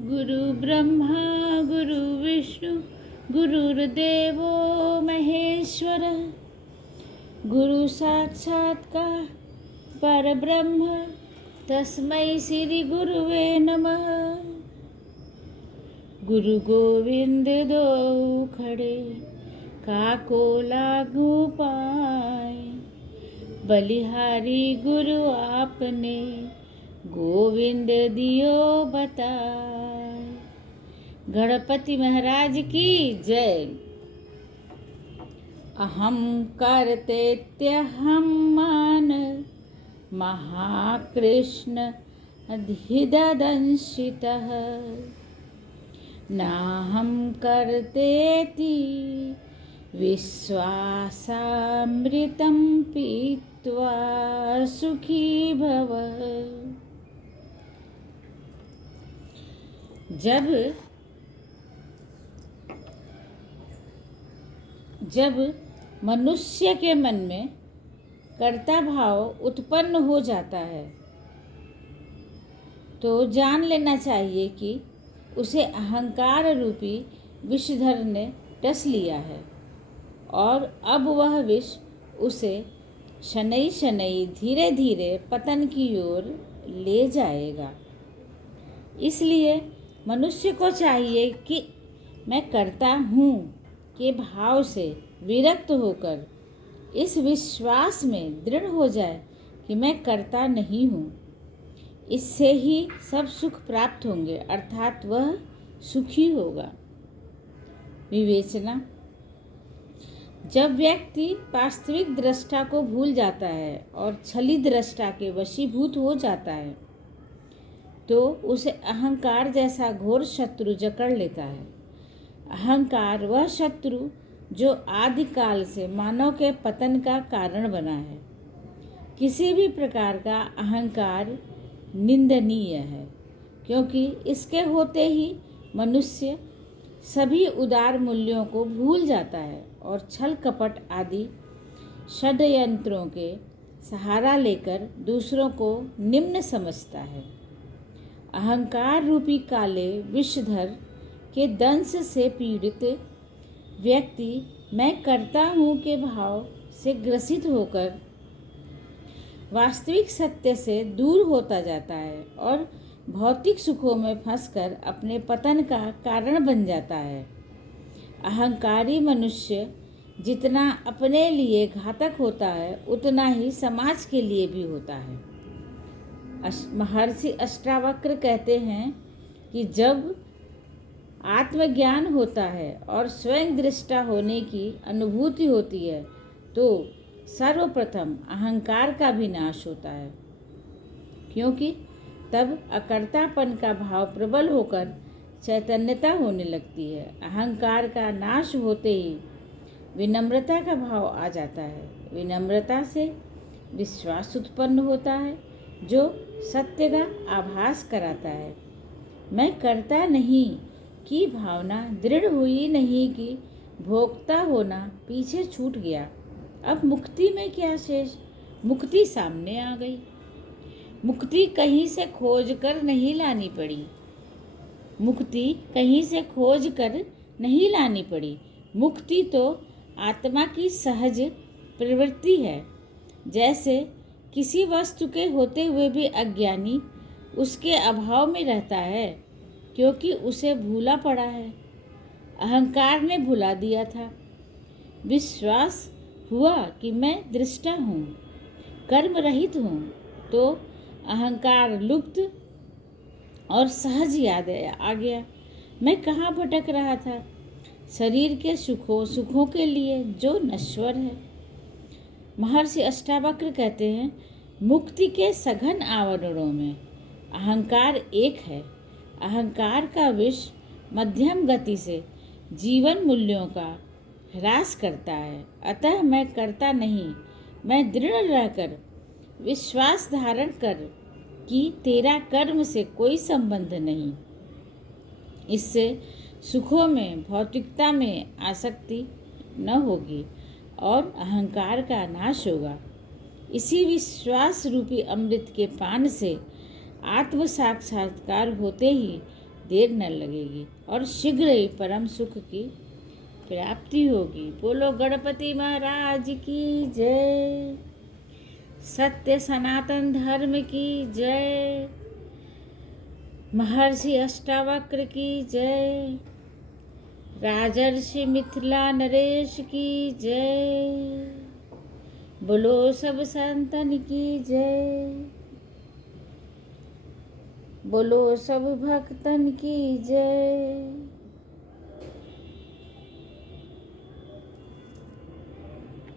गुरु ब्रह्मा गुरु विष्णु गुरुर्देवो महेश्वर गुरु साक्षात् परब्रह्म तस्मै श्री गुरुवे नमः। गुरु गोविंद दो खड़े काको लागू पाए, बलिहारी गुरु आपने गोविंद दियो बताए। गणपति महाराज की जय। अहं कर्तेत्यहं मान महाकृष्ण अधिदंशितः, नाहं कर्तेति विश्वासामृतं पीत्वा सुखी भव। जब मनुष्य के मन में कर्ता भाव उत्पन्न हो जाता है तो जान लेना चाहिए कि उसे अहंकार रूपी विषधर ने डस लिया है और अब वह विष उसे शनैः शनैः धीरे धीरे पतन की ओर ले जाएगा। इसलिए मनुष्य को चाहिए कि मैं करता हूँ के भाव से विरक्त होकर इस विश्वास में दृढ़ हो जाए कि मैं करता नहीं हूँ। इससे ही सब सुख प्राप्त होंगे, अर्थात वह सुखी होगा। विवेचना। जब व्यक्ति वास्तविक दृष्टा को भूल जाता है और छली दृष्टा के वशीभूत हो जाता है तो उसे अहंकार जैसा घोर शत्रु जकड़ लेता है। अहंकार वह शत्रु जो आदिकाल से मानव के पतन का कारण बना है। किसी भी प्रकार का अहंकार निंदनीय है, क्योंकि इसके होते ही मनुष्य सभी उदार मूल्यों को भूल जाता है और छल कपट आदि षड्यंत्रों के सहारा लेकर दूसरों को निम्न समझता है। अहंकार रूपी काले विषधर के दंश से पीड़ित व्यक्ति मैं करता हूँ के भाव से ग्रसित होकर वास्तविक सत्य से दूर होता जाता है और भौतिक सुखों में फंसकर अपने पतन का कारण बन जाता है। अहंकारी मनुष्य जितना अपने लिए घातक होता है उतना ही समाज के लिए भी होता है। महर्षि अष्टावक्र कहते हैं कि जब आत्मज्ञान होता है और स्वयं दृष्टा होने की अनुभूति होती है तो सर्वप्रथम अहंकार का भी नाश होता है, क्योंकि तब अकर्तापन का भाव प्रबल होकर चैतन्यता होने लगती है। अहंकार का नाश होते ही विनम्रता का भाव आ जाता है। विनम्रता से विश्वास उत्पन्न होता है जो सत्य का आभास कराता है। मैं करता नहीं की भावना दृढ़ हुई नहीं कि भोक्ता होना पीछे छूट गया। अब मुक्ति में क्या शेष? मुक्ति सामने आ गई। मुक्ति कहीं से खोज कर नहीं लानी पड़ी। मुक्ति कहीं से खोज कर नहीं लानी पड़ी। मुक्ति तो आत्मा की सहज प्रवृत्ति है। जैसे किसी वस्तु के होते हुए भी अज्ञानी उसके अभाव में रहता है, क्योंकि उसे भूला पड़ा है। अहंकार ने भुला दिया था। विश्वास हुआ कि मैं दृष्टा हूँ, कर्म रहित हूँ, तो अहंकार लुप्त और सहज याद आ गया। मैं कहाँ भटक रहा था? शरीर के सुखों के लिए जो नश्वर है। महर्षि अष्टावक्र कहते हैं, मुक्ति के सघन आवरणों में अहंकार एक है। अहंकार का विष मध्यम गति से जीवन मूल्यों का ह्रास करता है। अतः मैं करता नहीं, मैं दृढ़ रहकर विश्वास धारण कर कि तेरा कर्म से कोई संबंध नहीं। इससे सुखों में भौतिकता में आसक्ति न होगी और अहंकार का नाश होगा। इसी विश्वास रूपी अमृत के पान से आत्म साक्षात्कार होते ही देर न लगेगी और शीघ्र ही परम सुख की प्राप्ति होगी। बोलो गणपति महाराज की जय। सत्य सनातन धर्म की जय। महर्षि अष्टावक्र की जय। राजर्षि मिथिला नरेश की जय। बोलो सब संतन की जय। बोलो सब भक्तन की जय।